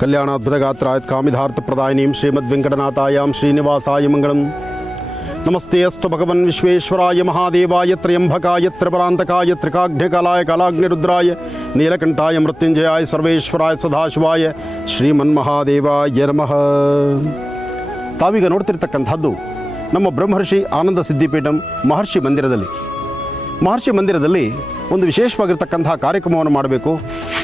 कल्याणाद्भुतगात्राय कामिधार्थप्रदायिनीं श्रीमद्वेङ्कटनाथायां श्रीनिवासाय मङ्गलम्। नमस्ते अस्तु भगवन् विश्वेश्वराय महादेवाय त्र्यम्बकाय त्रिपुरान्तकाय त्रिकाग्निकालाय कालाग्निरुद्राय नीलकण्ठाय मृत्युञ्जयाय सर्वेश्वराय सदाशिवाय ಶ್ರೀಮನ್ಮಹಾದೇವಾಯ ನಮಃ. ತಾವೀಗ ನೋಡ್ತಿರ್ತಕ್ಕಂಥದ್ದು ನಮ್ಮ ಬ್ರಹ್ಮರ್ಷಿ ಆನಂದ ಸಿದ್ಧಿಪೀಠಂ ಮಹರ್ಷಿ ಮಂದಿರದಲ್ಲಿ ಒಂದು ವಿಶೇಷವಾಗಿರ್ತಕ್ಕಂಥ ಕಾರ್ಯಕ್ರಮವನ್ನು ಮಾಡಬೇಕು.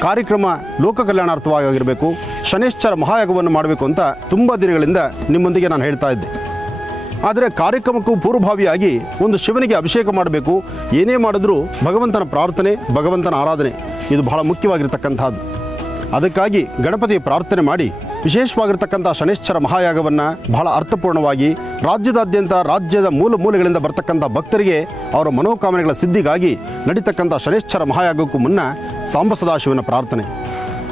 ಕಾರ್ಯಕ್ರಮ ಲೋಕ ಕಲ್ಯಾಣಾರ್ಥವಾಗಿರಬೇಕು, ಶನೈಶ್ಚರ ಮಹಾಯಾಗವನ್ನು ಮಾಡಬೇಕು ಅಂತ ತುಂಬ ದಿನಗಳಿಂದ ನಿಮ್ಮೊಂದಿಗೆ ನಾನು ಹೇಳ್ತಾ ಇದ್ದೆ. ಆದರೆ ಕಾರ್ಯಕ್ರಮಕ್ಕೂ ಪೂರ್ವಭಾವಿಯಾಗಿ ಒಂದು ಶಿವನಿಗೆ ಅಭಿಷೇಕ ಮಾಡಬೇಕು. ಏನೇ ಮಾಡಿದ್ರೂ ಭಗವಂತನ ಪ್ರಾರ್ಥನೆ, ಭಗವಂತನ ಆರಾಧನೆ ಇದು ಬಹಳ ಮುಖ್ಯವಾಗಿರ್ತಕ್ಕಂಥದ್ದು. ಅದಕ್ಕಾಗಿ ಗಣಪತಿಯ ಪ್ರಾರ್ಥನೆ ಮಾಡಿ ವಿಶೇಷವಾಗಿರ್ತಕ್ಕಂಥ ಶನೈಶ್ಚರ ಮಹಾಯಾಗವನ್ನು ಬಹಳ ಅರ್ಥಪೂರ್ಣವಾಗಿ ರಾಜ್ಯದಾದ್ಯಂತ ರಾಜ್ಯದ ಮೂಲೆಗಳಿಂದ ಬರ್ತಕ್ಕಂಥ ಭಕ್ತರಿಗೆ ಅವರ ಮನೋಕಾಮನೆಗಳ ಸಿದ್ಧಿಗಾಗಿ ನಡೀತಕ್ಕಂಥ ಶನೈಶ್ಚರ ಮಹಾಯಾಗಕ್ಕೂ ಮುನ್ನ ಸಾಂಬ ಸದಾಶಿವನ ಪ್ರಾರ್ಥನೆ.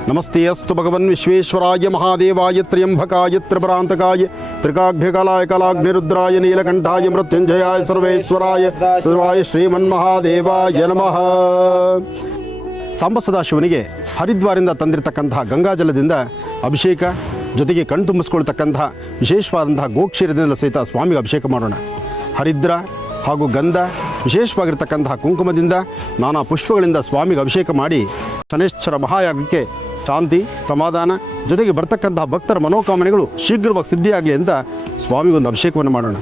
ನಮಸ್ತೆ ಅಸ್ತು ಭಗವನ್ ವಿಶ್ವೇಶ್ವರಾಯ ಮಹಾದೇವಾಯ ತ್ರ್ಯಂಬಕಾಯ ತ್ರಿಪುರಾಂತಕಾಯ ತ್ರಿಕಾಗ್ನಿಕಾಲಾಯ ಕಾಲಾಗ್ನಿರುದ್ರಾಯ ನೀಲಕಂಠಾಯ ಮೃತ್ಯುಂಜಯಾಯ ಸರ್ವೇಶ್ವರಾಯ ಸರ್ವಾಯ ಶ್ರೀಮನ್ಮಹಾದೇವಾಯ ನಮಃ. ಸಾಂಬ ಸದಾಶಿವನಿಗೆ ಹರಿದ್ವಾರಿಂದ ತಂದಿರತಕ್ಕಂತಹ ಗಂಗಾಜಲದಿಂದ ಅಭಿಷೇಕ, ಜೊತೆಗೆ ಕಣ್ತುಂಬಿಸ್ಕೊಳ್ತಕ್ಕಂತಹ ವಿಶೇಷವಾದಂತಹ ಗೋಕ್ಷೀರದಿಂದ ಸಹಿತ ಸ್ವಾಮಿಗೆ ಅಭಿಷೇಕ ಮಾಡೋಣ. ಹರಿದ್ರ ಹಾಗೂ ಗಂಧ, ವಿಶೇಷವಾಗಿರ್ತಕ್ಕಂತಹ ಕುಂಕುಮದಿಂದ, ನಾನಾ ಪುಷ್ಪಗಳಿಂದ ಸ್ವಾಮಿಗೆ ಅಭಿಷೇಕ ಮಾಡಿ ಶನೈಶ್ಚರ ಮಹಾಯಾಗಕ್ಕೆ ಶಾಂತಿ, ಸಮಾಧಾನ, ಜೊತೆಗೆ ಬರ್ತಕ್ಕಂತಹ ಭಕ್ತರ ಮನೋಕಾಮನೆಗಳು ಶೀಘ್ರವಾಗಿ ಸಿದ್ಧಿಯಾಗಲಿ ಅಂತ ಸ್ವಾಮಿಗೊಂದು ಅಭಿಷೇಕವನ್ನು ಮಾಡೋಣ.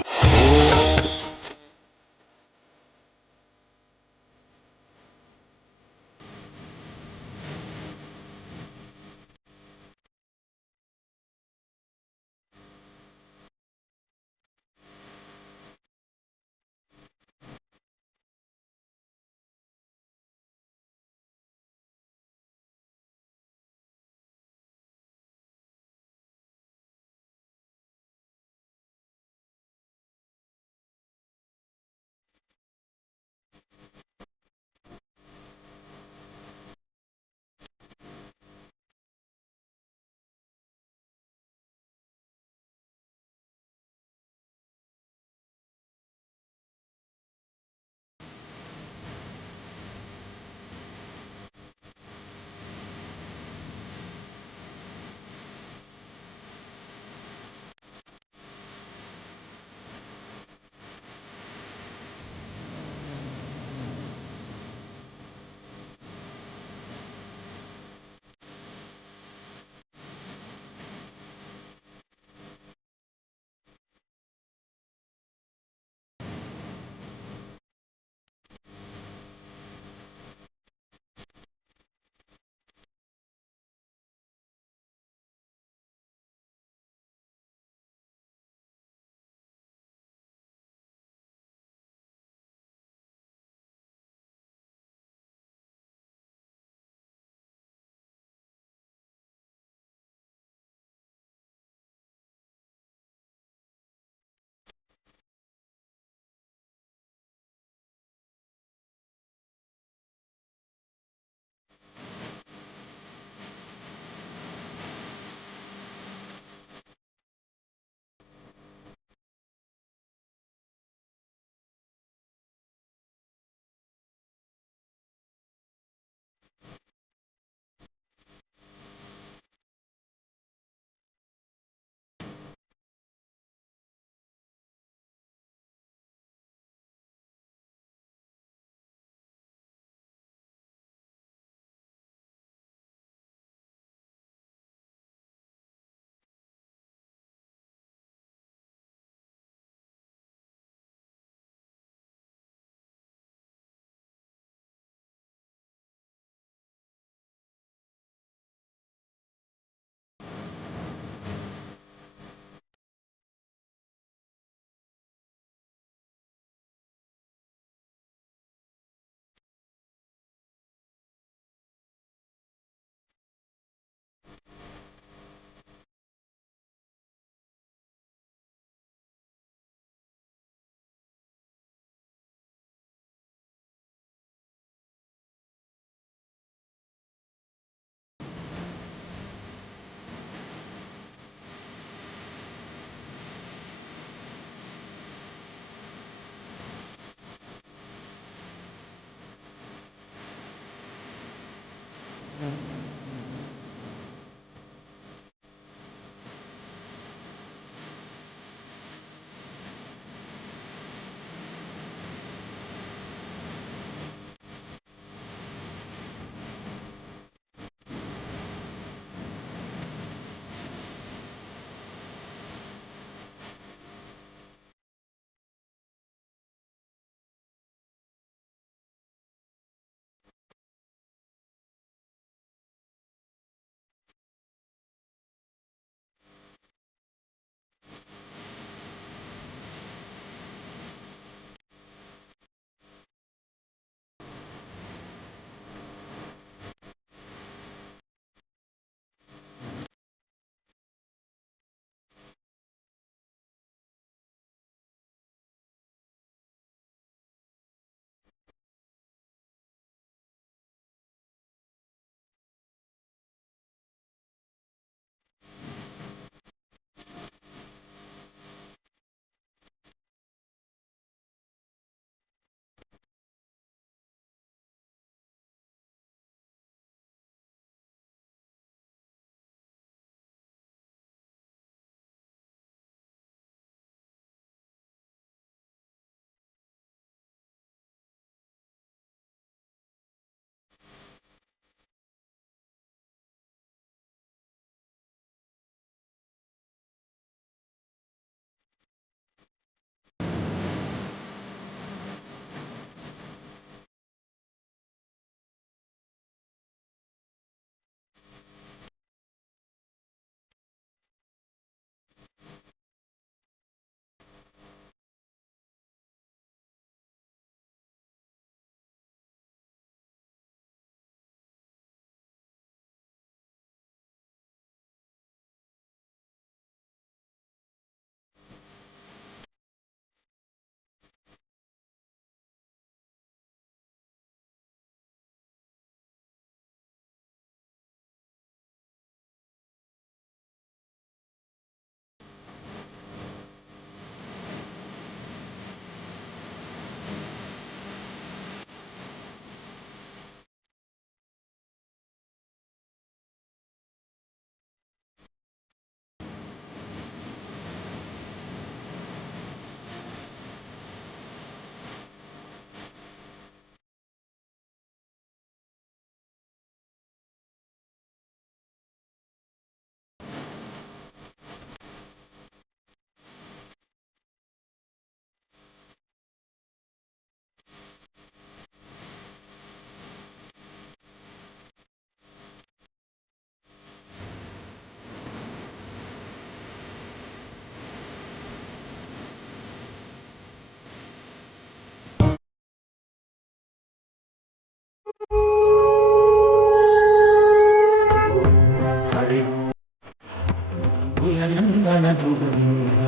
ನಂದನ ಗೋವಿಂದ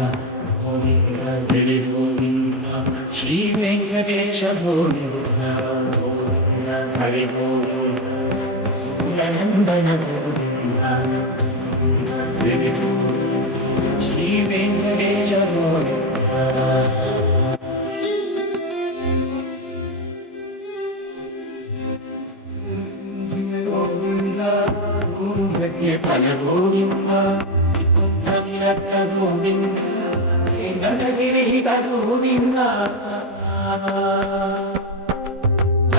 ಗೋವಿಂದ ಹರಿ ಗೋವಿಂದ ಶ್ರೀ ವೆಂಕಟೇಶ ಗೋವಿಂದ ಗೋವಿಂದ ಹರಿ ಗೋವಿಂದ ನಂದನ ಗೋವಿಂದ ಹರಿ ಗೋವಿಂದ ಶ್ರೀ ವೆಂಕಟೇಶ ಗೋವಿಂದ ಫಲ ಗೋವಿಂದ ನವಿರತ್ತ ಗೋವಿಂದ ನಗಗಿರಿಹಿತ ಗೋವಿಂದ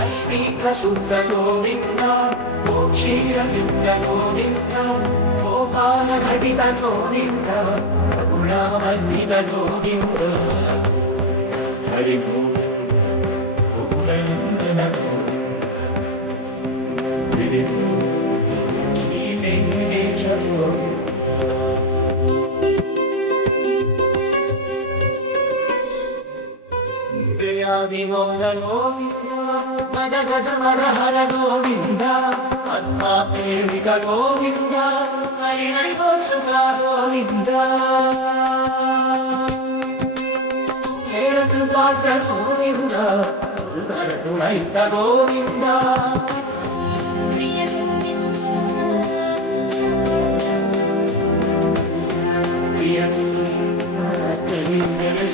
ಐಹಿಕ ಶುದ್ಧ ಗೋವಿಂದ ಓ ಕ್ಷೀರಯುಕ್ತ ಗೋವಿಂದ ಗೋಪಾಲ ಘಟಿತ ಗೋವಿಂದ ಗುಣವರ್ಧಿತ ಗೋವಿಂದ ಹರಿ ಗೋವಿಂದ ಗೋವಿಂದನ ಗೋವಿಂದ ಹರಿ ವಿಮೋದ ಗೋವಿಂದ ಮದ ಗಜಮರ ಹರ ಗೋವಿಂದ ಪದ್ಮಾಪೇಳಿಕ ಗೋವಿಂದ ಐನೈವಸುತ ಗೋವಿಂದ ಹೇರತು ಪಾತ್ರ ಗೋವಿಂದ ಗುಣೈತ ಗೋವಿಂದ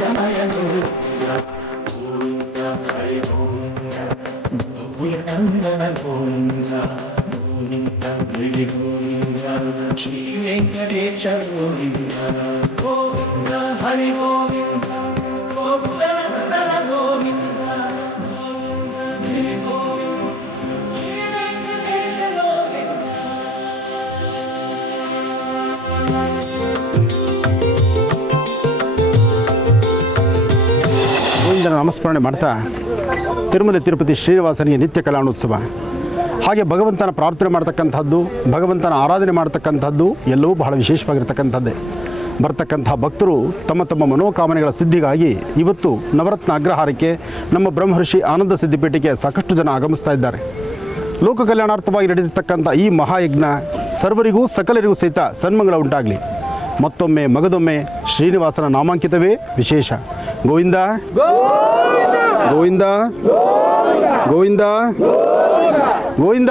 ಸಮಯ ನಂದನ ಗೋವಿಂದ ಗೋವಿಂದ ಹರಿ ಗೋವಿಂದ ಶ್ರೀ ವೆಂಕಟೇಶ ಗೋವಿಂದ ಗೋವಿಂದ ಹರಿ ಗೋವಿಂದ ಗೋಕುಲ ನಂದನ ಗೋವಿಂದ ಹರಿ ಗೋವಿಂದ ಶ್ರೀ ವೆಂಕಟೇಶ ಗೋವಿಂದ ಗೋವಿಂದನ ನಾಮಸ್ಮರಣೆ ಮಾಡ್ತಾ ತಿರುಮಲೆ ತಿರುಪತಿ ಶ್ರೀನಿವಾಸನಿಗೆ ನಿತ್ಯ ಕಲ್ಯಾಣೋತ್ಸವ, ಹಾಗೆ ಭಗವಂತನ ಪ್ರಾರ್ಥನೆ ಮಾಡ್ತಕ್ಕಂಥದ್ದು, ಭಗವಂತನ ಆರಾಧನೆ ಮಾಡ್ತಕ್ಕಂಥದ್ದು ಎಲ್ಲವೂ ಬಹಳ ವಿಶೇಷವಾಗಿರ್ತಕ್ಕಂಥದ್ದೇ. ಬರ್ತಕ್ಕಂಥ ಭಕ್ತರು ತಮ್ಮ ತಮ್ಮ ಮನೋಕಾಮನೆಗಳ ಸಿದ್ಧಿಗಾಗಿ ಇವತ್ತು ನವರತ್ನ ಅಗ್ರಹಾರಕ್ಕೆ ನಮ್ಮ ಬ್ರಹ್ಮರ್ಷಿ ಆನಂದ ಸಿದ್ಧಿಪೀಠಕ್ಕೆ ಸಾಕಷ್ಟು ಜನ ಆಗಮಿಸ್ತಾ ಇದ್ದಾರೆ. ಲೋಕ ಕಲ್ಯಾಣಾರ್ಥವಾಗಿ ನಡೆದಿರ್ತಕ್ಕಂಥ ಈ ಮಹಾಯಜ್ಞ ಸರ್ವರಿಗೂ ಸಕಲರಿಗೂ ಸಹಿತ ಸನ್ಮಂಗಳ ಉಂಟಾಗಲಿ. ಮತ್ತೊಮ್ಮೆ ಮಗದೊಮ್ಮೆ ಶ್ರೀನಿವಾಸನ ನಾಮಾಂಕಿತವೇ ವಿಶೇಷ. ಗೋವಿಂದ ಗೋವಿಂದ ಗೋವಿಂದ ಗೋವಿಂದ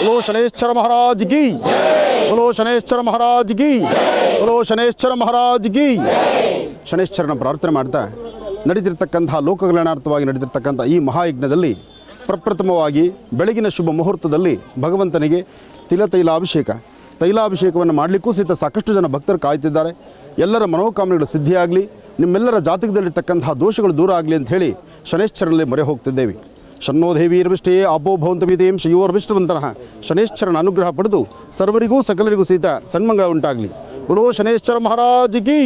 बोलो शनैश्चर महाराज की, बोलो शनैश्चर महाराज की, बोलो ಶನೇಶ್ವರ ಮಹಾರಾಜ್ ಕಿ. ಶನೇಶ್ವರನ ಪ್ರಾರ್ಥನೆ ಮಾಡ್ತಾ ನಡೀತಿರ್ತಕ್ಕಂಥ ಲೋಕ ಕಲ್ಯಾಣಾರ್ಥವಾಗಿ ನಡೀತಿರ್ತಕ್ಕಂಥ ಈ ಮಹಾಯಜ್ಞದಲ್ಲಿ ಪ್ರಪ್ರಥಮವಾಗಿ ಬೆಳಗಿನ ಶುಭ ಮುಹೂರ್ತದಲ್ಲಿ ಭಗವಂತನಿಗೆ ತೈಲಾಭಿಷೇಕವನ್ನು ಮಾಡಲಿಕ್ಕೂ ಸಹಿತ ಸಾಕಷ್ಟು ಜನ ಭಕ್ತರು ಕಾಯ್ತಿದ್ದಾರೆ. ಎಲ್ಲರ ಮನೋಕಾಮನೆಗಳು ಸಿದ್ಧಿಯಾಗಲಿ, ನಿಮ್ಮೆಲ್ಲರ ಜಾತಕದಲ್ಲಿರ್ತಕ್ಕಂಥ ದೋಷಗಳು ದೂರ ಆಗಲಿ ಅಂತ ಹೇಳಿ ಶನೇಶ್ವರನಲ್ಲಿ ಮೊರೆ ಹೋಗ್ತಿದ್ದೇವೆ. ಶನ್ನೋ ದೇವೀರ್ವಿಷ್ಟೇ ಆಪೋ ಭವಂತವಿದೇಂ ಶ್ರೀಯೋರ್ವಿಷ್ಟವಂತನಃ. ಶನೇಶ್ವರನ ಅನುಗ್ರಹ ಪಡೆದು ಸರ್ವರಿಗೂ ಸಕಲರಿಗೂ ಸಹಿತ ಸನ್ಮಂಗಳ ಉಂಟಾಗಲಿ. बोलो शनेश्वर महाराज की.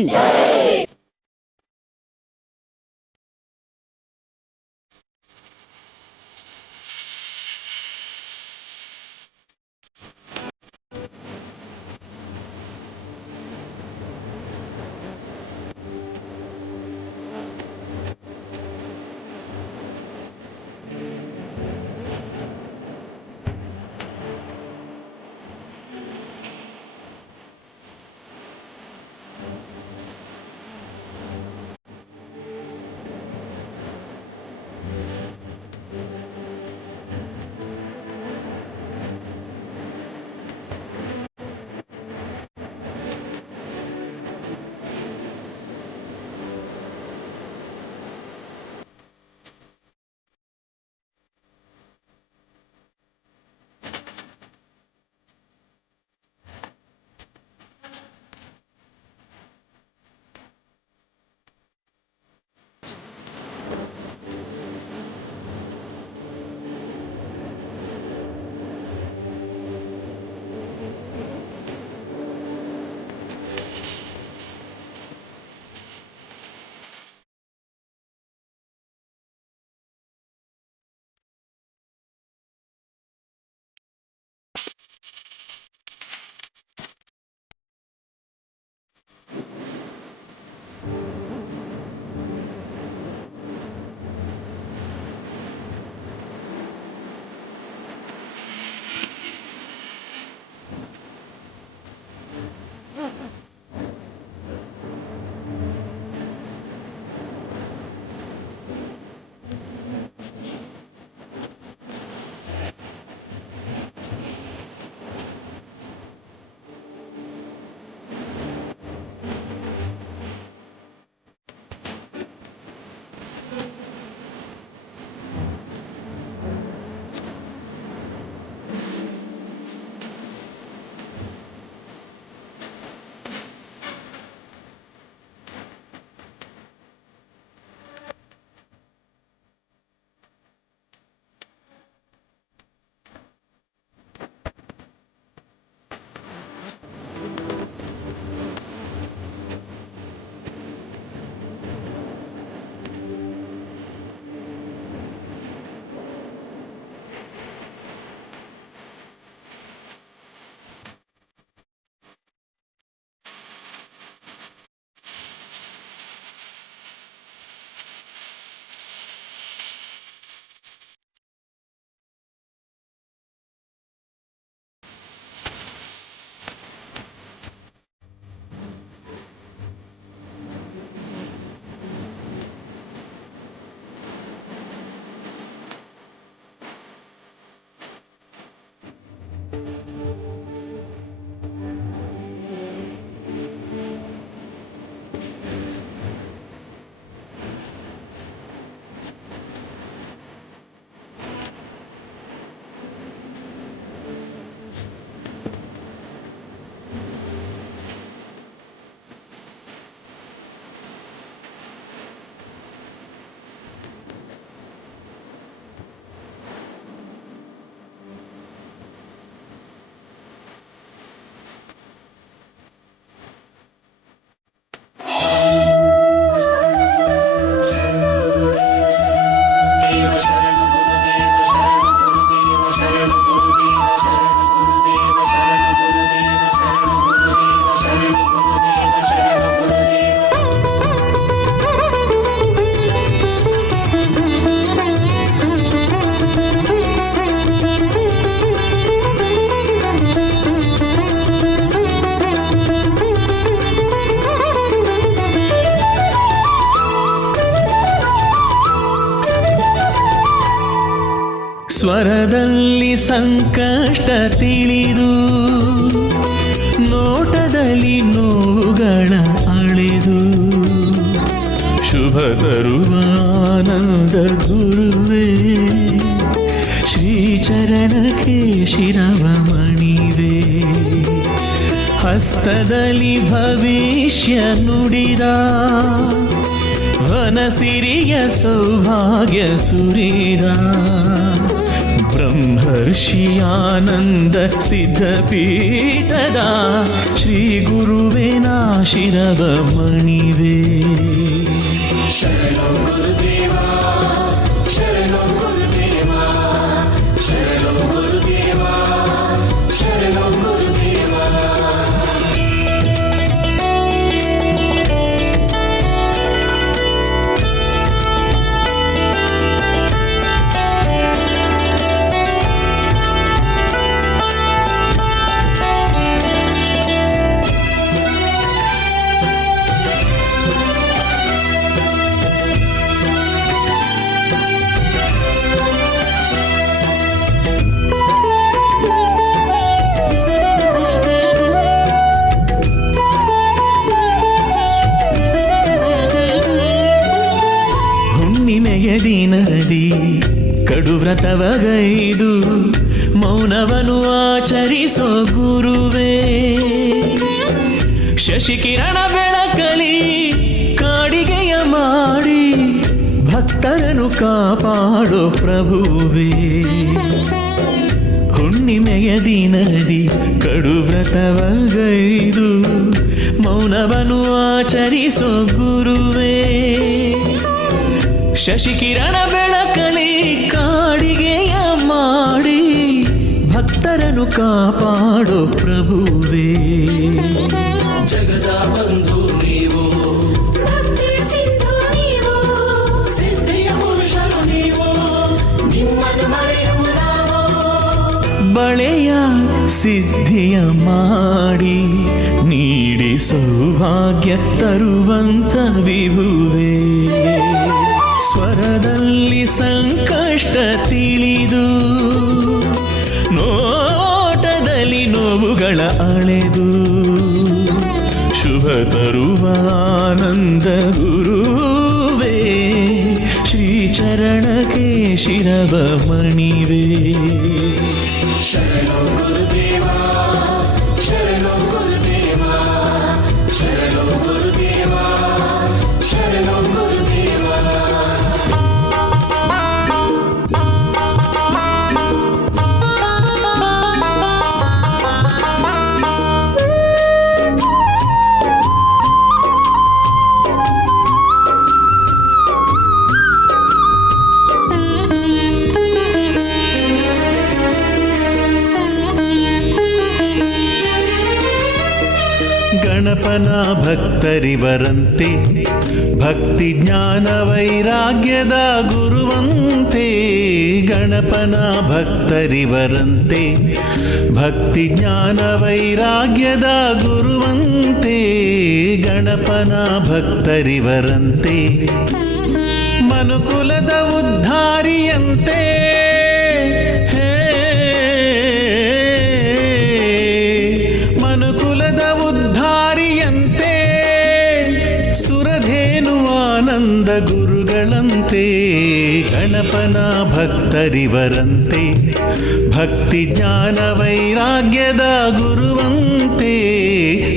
ಸಂಕಷ್ಟ ತಿಳಿದು ನೋಟದಲ್ಲಿ ನೋವುಗಳ ಅಳೆದು ಶುಭ ತರುವ ಆನಂದ ಗುರುವೇ ಶ್ರೀಚರಣಕ್ಕೆ ಶಿರವ ಮಣಿವೆ ಹಸ್ತದಲ್ಲಿ ಭವಿಷ್ಯ ನುಡಿದ ವನಸಿರಿಯ ಸೌಭಾಗ್ಯ ಸುರಿದ ಬ್ರಹ್ಮರ್ಷಿಯಾನಂದ ಸಿದ್ಧಪೀಠದ ಶ್ರೀ ಗುರುವೇ ನಾ ಶಿರವ ಮಣಿವೆ ಶರಣೋ ಗುರುದೇವ ಶರಣೋ ಗುರುದೇವ ಶರಣೋ ಗುರುದೇವ ಶರಣೋ ಗುರುದೇವ ದಿನದಿ ಕಡುವ್ರತವಗೈದು ಮೌನವನ್ನು ಆಚರಿಸೋ ಗುರುವೇ ಶಶಿಕಿರಣ ಬೆಳಕಲಿ ಕಾಡಿಗೆಯ ಮಾಡಿ ಭಕ್ತರನ್ನು ಕಾಪಾಡೋ ಪ್ರಭುವೇ ಹುಣ್ಣಿಮೆಯ ದಿನದಿ ಕಡುವ್ರತವಗೈದು ಮೌನವನ್ನು ಆಚರಿಸೋ ಗುರುವೇ ಶಶಿಕಿರಣ ಬೆಳಕಲಿ ಕಾಡಿಗೆಯ ಮಾಡಿ ಭಕ್ತರನ್ನು ಕಾಪಾಡೋ ಪ್ರಭುವೇ ಜಗದ ಬಂಧು ನೀವು ಭಕ್ತಿಯ ಸಿಂಧು ನೀವು ಸಿದ್ಧಿಯ ಪುರುಷರು ನೀವು ನಿಮ್ಮನ್ನು ಮರೆಯುವ ನಾವು ಬಳೆಯ ಸಿದ್ಧಿಯ ಮಾಡಿ ನೀಡಿ ಸೌಭಾಗ್ಯ ತರುವಂತ ವಿಭುವೇ ಸ್ವರದಲ್ಲಿ ಸಂಕಷ್ಟ ತಿಳಿದು ನೋಟದಲ್ಲಿ ನೋವುಗಳ ಅಳೆದು ಶುಭ ತರುವ ಆನಂದ ಗುರುವೇ ಶ್ರೀಚರಣಕ್ಕೆ ಶಿರವ ಮಣಿವೆ ಶರಣೋ ಗುರುದೇವ ಶರಣೋ ಗುರುದೇವ ಶರಣೋ ಗುರುದೇವ ಶರಣೋ ಗುರುದೇವ ಗಣಪನ ಭಕ್ತರಿವರಂತೆ ಭಕ್ತಿ ಜ್ಞಾನ ವೈರಾಗ್ಯದ ಗುರುವಂತೆ ಗಣಪನ ಭಕ್ತರಿವರಂತೆ ಭಕ್ತಿ ಜ್ಞಾನ ವೈರಾಗ್ಯದ ಗುರುವಂತೆ ಗಣಪನ ಭಕ್ತರಿವರಂತೆ ಮನುಕುಲದ ಉದ್ಧಾರಿಯಂತೆ ಮನುಕುಲದ ಉದ್ಧಾರಿಯಂತೆ ಸುರಧೇನು ಆನಂದ ಗುರುಗಳಂತೆ ಗಣಪನ ಭಕ್ತರಿವರಂತೆ ಭಕ್ತಿ ಜ್ಞಾನ ವೈರಾಗ್ಯದ ಗುರುವಂತೆ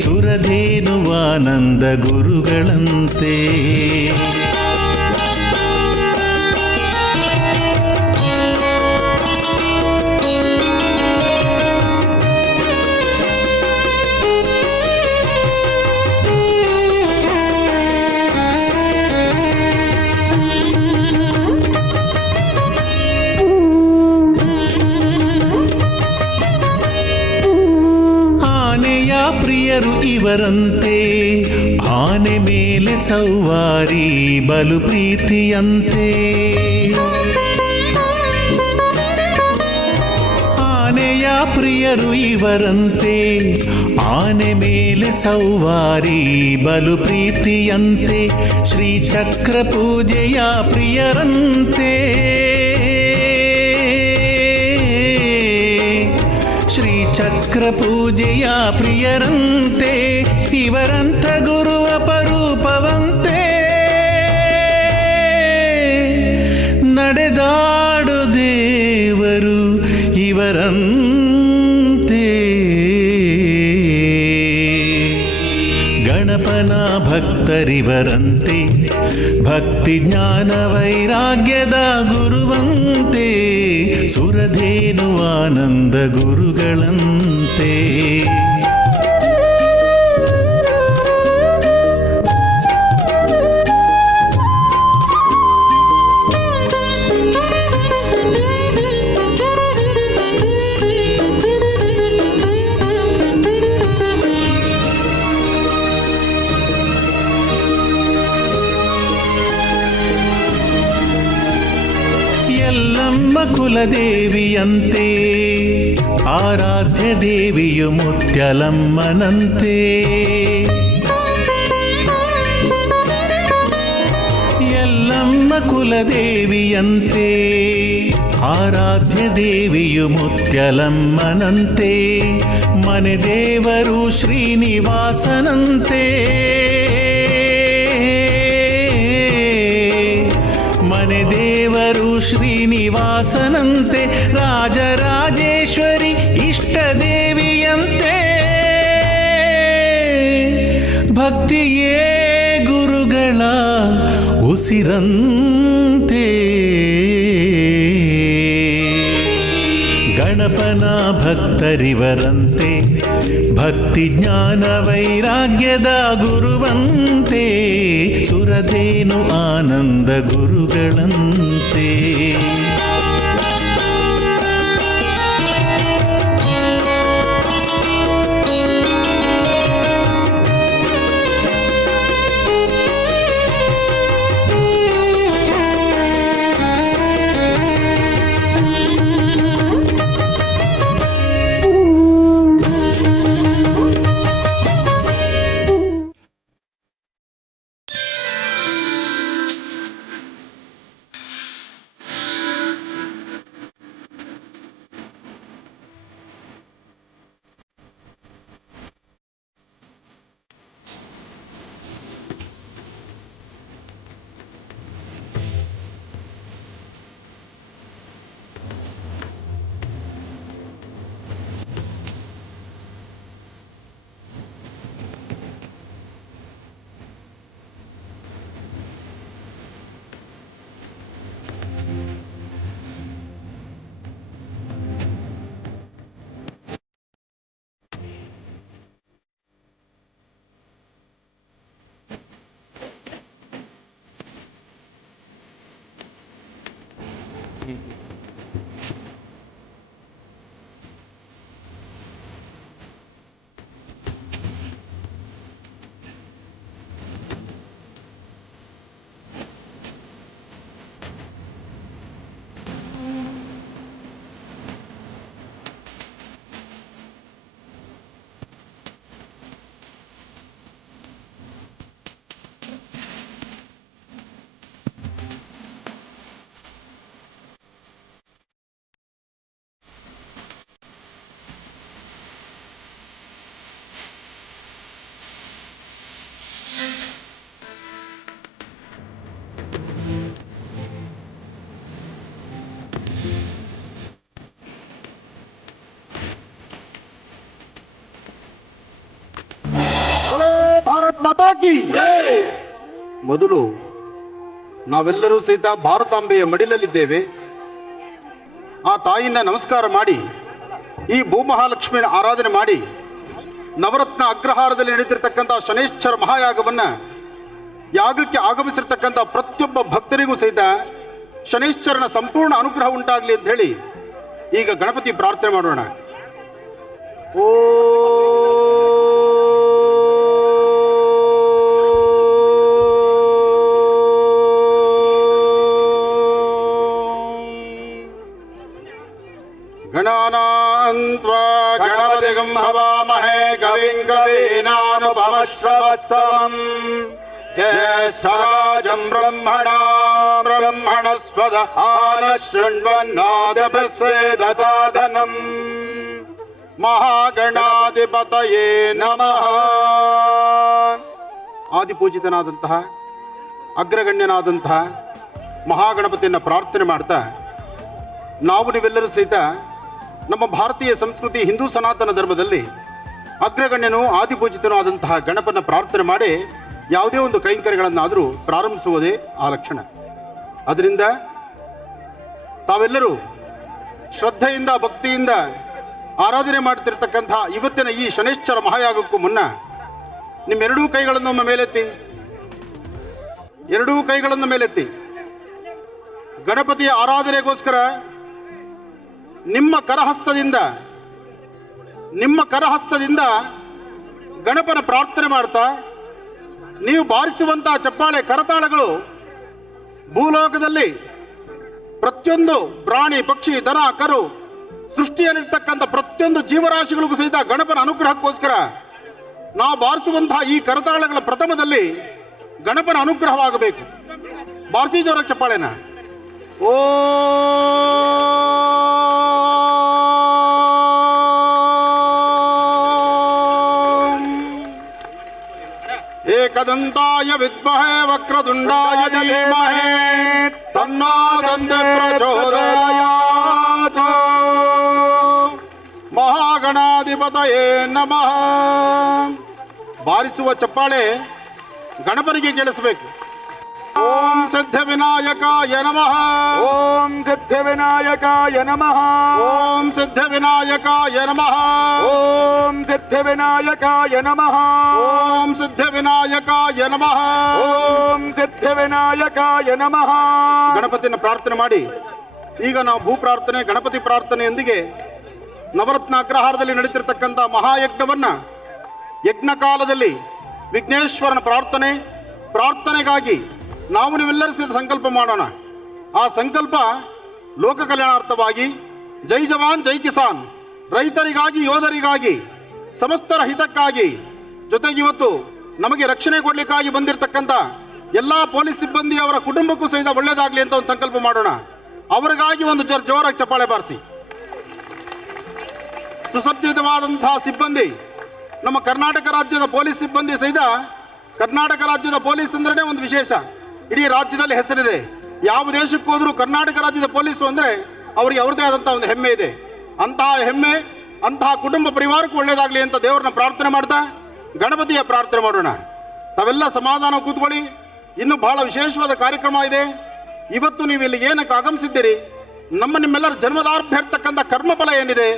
ಸುರಧೇನು ಆನಂದ ಗುರುಗಳಂತೆ ಪ್ರಿಯರು ಇವರಂತೆ ಆನೆ ಮೇಲೆ ಸೌವಾರಿ ಬಲು ಪ್ರೀತಿಯಂತೆ ಆನೆಯ ಪ್ರಿಯರು ಇವರಂತೆ ಆನೆ ಮೇಲೆ ಸೌವಾರಿ ಬಲು ಪ್ರೀತಿಯಂತೆ ಶ್ರೀಚಕ್ರ ಪೂಜೆಯ ಪ್ರಿಯರಂತೆ ಶ್ರೀಚಕ್ರ ಪೂಜೆಯ ಪ್ರಿಯರಂತೆ ಇವರಂಥ ಗುರು ಅಪರೂಪವಂತೆ ನಡೆದಾಡು ದೇವರು ಇವರಂತೆ ಗಣಪನ ಭಕ್ತರಿವರಂತೆ ಭಕ್ತಿ ಜ್ಞಾನ ವೈರಾಗ್ಯದ ಗುರುವಂತೆ ಸುರಧೇನು ಆನಂದ ಗುರುಗಳಂತೆ ಎಲ್ಲಮ್ಮ ಕುಲದೇವಿಯಂತೆ ಆರಾಧ್ಯ ದೇವಿಯು ಮುತ್ಯಲಮ್ಮನಂತೆ ಎಲ್ಲಮ್ಮ ಕುಲದೇವಿಯಂತೆ ಆರಾಧ್ಯ ದೇವಿಯು ಮುತ್ಯಲಮ್ಮನಂತೆ ಮನೆ ದೇವರು ಶ್ರೀನಿವಾಸನಂತೆ ಮನೆ ದೇವರು ಶ್ರೀನಿವಾಸನಂತೆ ರಾಜರಾಜೇಶ್ವರಿ ಇಷ್ಟ ದೇವಿಯಂತೆ ಭಕ್ತಿಯೇ ಗುರುಗಳ ಉಸಿರಂತೆ ಗಣಪನ ಭಕ್ತರಿವರಂತೆ ಭಕ್ತಿ ಜ್ಞಾನ ವೈರಾಗ್ಯದ ಗುರುವಂತೆ ಸುರಧೇನು ಆನಂದ ಗುರುಗಳಂತೆ ಮೊದಲು ನಾವೆಲ್ಲರೂ ಸಹಿತ ಭಾರತಾಂಬೆಯ ಮಡಿಲಲ್ಲಿದ್ದೇವೆ. ಆ ತಾಯಿನ ನಮಸ್ಕಾರ ಮಾಡಿ ಈ ಭೂಮಹಾಲಕ್ಷ್ಮಿಯ ಆರಾಧನೆ ಮಾಡಿ ನವರತ್ನ ಅಗ್ರಹಾರದಲ್ಲಿ ನಡೆದಿರ್ತಕ್ಕಂಥ ಶನೈಶ್ಚರ ಮಹಾಯಾಗವನ್ನು ಯಾಗಕ್ಕೆ ಆಗಮಿಸಿರ್ತಕ್ಕಂಥ ಪ್ರತಿಯೊಬ್ಬ ಭಕ್ತರಿಗೂ ಸಹಿತ ಶನೈಶ್ಚರನ ಸಂಪೂರ್ಣ ಅನುಗ್ರಹ ಉಂಟಾಗಲಿ ಅಂತ ಹೇಳಿ ಈಗ ಗಣಪತಿ ಪ್ರಾರ್ಥನೆ ಮಾಡೋಣ. ಓ ಗಣಾನಾನ್ತ್ವಾ ಗಣಪತಿಗಂ ಹವಾಮಹೇ ಕವಿಂ ಕವೀನಾನುಪಮಶ್ರವಸ್ತಮಂ ಜ್ಯೇಷ್ಠರಾಜಂ ಬ್ರಹ್ಮಣಸ್ಪದ ಆನಶೃಣ್ವನ್ನಾದಪಸ್ಯೇದ ಸಾಧನಂ ಮಹಾಗಣಾಧಿಪತಯೇ ನಮಃ. ಆದಿಪೂಜಿತನಾದಂತಹ ಅಗ್ರಗಣ್ಯನಾದಂತಹ ಮಹಾಗಣಪತಿಯನ್ನು ಪ್ರಾರ್ಥನೆ ಮಾಡ್ತಾ ನಾವು ನೀವೆಲ್ಲರೂ ಸಹಿತ ನಮ್ಮ ಭಾರತೀಯ ಸಂಸ್ಕೃತಿ ಹಿಂದೂ ಸನಾತನ ಧರ್ಮದಲ್ಲಿ ಅಗ್ರಗಣ್ಯನು ಆದಿಪೂಜಿತನೂ ಆದಂತಹ ಗಣಪನ ಪ್ರಾರ್ಥನೆ ಮಾಡಿ ಯಾವುದೇ ಒಂದು ಕೈಂಕರ್ಯಗಳನ್ನಾದರೂ ಪ್ರಾರಂಭಿಸುವುದೇ ಆ ಲಕ್ಷಣ. ಅದರಿಂದ ತಾವೆಲ್ಲರೂ ಶ್ರದ್ಧೆಯಿಂದ ಭಕ್ತಿಯಿಂದ ಆರಾಧನೆ ಮಾಡ್ತಿರ್ತಕ್ಕಂಥ ಇವತ್ತಿನ ಈ ಶನೈಶ್ಚರ ಮಹಾಯಾಗಕ್ಕೂ ಮುನ್ನ ನಿಮ್ಮೆರಡೂ ಕೈಗಳನ್ನು ಒಮ್ಮೆ ಮೇಲೆತ್ತಿ, ಎರಡೂ ಕೈಗಳನ್ನು ಮೇಲೆತ್ತಿ. ಗಣಪತಿಯ ಆರಾಧನೆಗೋಸ್ಕರ ನಿಮ್ಮ ಕರಹಸ್ತದಿಂದ ಗಣಪನ ಪ್ರಾರ್ಥನೆ ಮಾಡ್ತಾ ನೀವು ಬಾರಿಸುವಂತಹ ಚಪ್ಪಾಳೆ ಕರತಾಳಗಳು ಭೂಲೋಕದಲ್ಲಿ ಪ್ರತಿಯೊಂದು ಪ್ರಾಣಿ ಪಕ್ಷಿ ದನ ಕರು ಸೃಷ್ಟಿಯಲ್ಲಿರ್ತಕ್ಕಂಥ ಪ್ರತಿಯೊಂದು ಜೀವರಾಶಿಗಳಿಗೂ ಸಹಿತ ಗಣಪನ ಅನುಗ್ರಹಕ್ಕೋಸ್ಕರ ನಾವು ಬಾರಿಸುವಂತಹ ಈ ಕರತಾಳಗಳ ಪ್ರಥಮದಲ್ಲಿ ಗಣಪನ ಅನುಗ್ರಹವಾಗಬೇಕು. ಬಾರಿಸಿ ಜೋರ ಚಪ್ಪಾಳೆನ. ಓ ಏಕದಂತಾಯ ವಿದ್ಮಹೇ ವಕ್ರತುಂಡಾಯ ಧೀಮಹಿ ತನ್ನೋ ದಂತೆ ಪ್ರಚೋದಯಾತ್. ಮಹಾಗಣಾಧಿಪತಯೇ ನಮಃ. ಬಾರಿಸುವ ಚಪ್ಪಾಳೆ ಗಣಪನಿಗೆ ಕೇಳಿಸಬೇಕು. ಓಂ ಸಿದ್ಧಿವಿನಾಯಕಾಯ ನಮಃ. ಓಂ ಸಿದ್ಧಿವಿನಾಯಕಾಯ ನಮಃ. ಓಂ ಸಿದ್ಧಿವಿನಾಯಕಾಯ ನಮಃ. ಓಂ ಸಿದ್ಧಿವಿನಾಯಕಾಯ ನಮಃ. ಓಂ ಸಿದ್ಧಿವಿನಾಯಕಾಯ ನಮಃ. ಓಂ ಸಿದ್ಧಿವಿನಾಯಕಾಯ ನಮಃ. ಗಣಪತಿಯನ್ನು ಪ್ರಾರ್ಥನೆ ಮಾಡಿ ಈಗ ನಾವು ಭೂ ಪ್ರಾರ್ಥನೆ ಗಣಪತಿ ಪ್ರಾರ್ಥನೆಯೊಂದಿಗೆ ನವರತ್ನ ಅಗ್ರಹಾರದಲ್ಲಿ ನಡೀತಿರ್ತಕ್ಕಂಥ ಮಹಾಯಜ್ಞವನ್ನ ಯಜ್ಞ ಕಾಲದಲ್ಲಿ ವಿಘ್ನೇಶ್ವರನ ಪ್ರಾರ್ಥನೆಗಾಗಿ ನಾವು ನೀವೆಲ್ಲರೂ ಸೇರಿ ಸಂಕಲ್ಪ ಮಾಡೋಣ. ಆ ಸಂಕಲ್ಪ ಲೋಕ ಕಲ್ಯಾಣಾರ್ಥವಾಗಿ ಜೈ ಜವಾನ್ ಜೈ ಕಿಸಾನ್, ರೈತರಿಗಾಗಿ ಯೋಧರಿಗಾಗಿ ಸಮಸ್ತರ ಹಿತಕ್ಕಾಗಿ, ಜೊತೆಗೆ ಇವತ್ತು ನಮಗೆ ರಕ್ಷಣೆ ಕೊಡ್ಲಿಕ್ಕಾಗಿ ಬಂದಿರತಕ್ಕಂಥ ಎಲ್ಲಾ ಪೊಲೀಸ್ ಸಿಬ್ಬಂದಿ ಅವರ ಕುಟುಂಬಕ್ಕೂ ಸಹಿತ ಒಳ್ಳೇದಾಗ್ಲಿ ಅಂತ ಒಂದು ಸಂಕಲ್ಪ ಮಾಡೋಣ. ಅವರಿಗಾಗಿ ಒಂದು ಜೋರಾಗಿ ಚಪ್ಪಾಳೆ ಬಾರಿಸಿ. ಸುಸಜ್ಜಿತವಾದಂತಹ ಸಿಬ್ಬಂದಿ ನಮ್ಮ ಕರ್ನಾಟಕ ರಾಜ್ಯದ ಪೊಲೀಸ್ ಸಿಬ್ಬಂದಿ ಸಹಿತ. ಕರ್ನಾಟಕ ರಾಜ್ಯದ ಪೊಲೀಸ್ ಅಂದ್ರೆ ಒಂದು ವಿಶೇಷ, ಇಡೀ ರಾಜ್ಯದಲ್ಲಿ ಹೆಸರಿದೆ. ಯಾವ ದೇಶಕ್ಕೆ ಹೋದ್ರೂ ಕರ್ನಾಟಕ ರಾಜ್ಯದ ಪೊಲೀಸು ಅಂದ್ರೆ ಅವರಿಗೆ ಅವ್ರದೇ ಆದಂತಹ ಒಂದು ಹೆಮ್ಮೆ ಇದೆ. ಅಂತಹ ಹೆಮ್ಮೆ ಅಂತಹ ಕುಟುಂಬ ಪರಿವಾರಕ್ಕೂ ಒಳ್ಳೇದಾಗ್ಲಿ ಅಂತ ದೇವರನ್ನ ಪ್ರಾರ್ಥನೆ ಮಾಡ್ತಾ ಗಣಪತಿಯ ಪ್ರಾರ್ಥನೆ ಮಾಡೋಣ. ತಾವೆಲ್ಲ ಸಮಾಧಾನ ಕೂತ್ಕೊಳ್ಳಿ. ಇನ್ನು ಬಹಳ ವಿಶೇಷವಾದ ಕಾರ್ಯಕ್ರಮ ಇದೆ. ಇವತ್ತು ನೀವು ಇಲ್ಲಿ ಏನಕ್ಕೆ ಆಗಮಿಸಿದ್ದೀರಿ, ನಿಮ್ಮೆಲ್ಲರ ಜನ್ಮದಾರ್ಭ್ಯರ್ತಕ್ಕಂಥ ಕರ್ಮಫಲ ಏನಿದೆ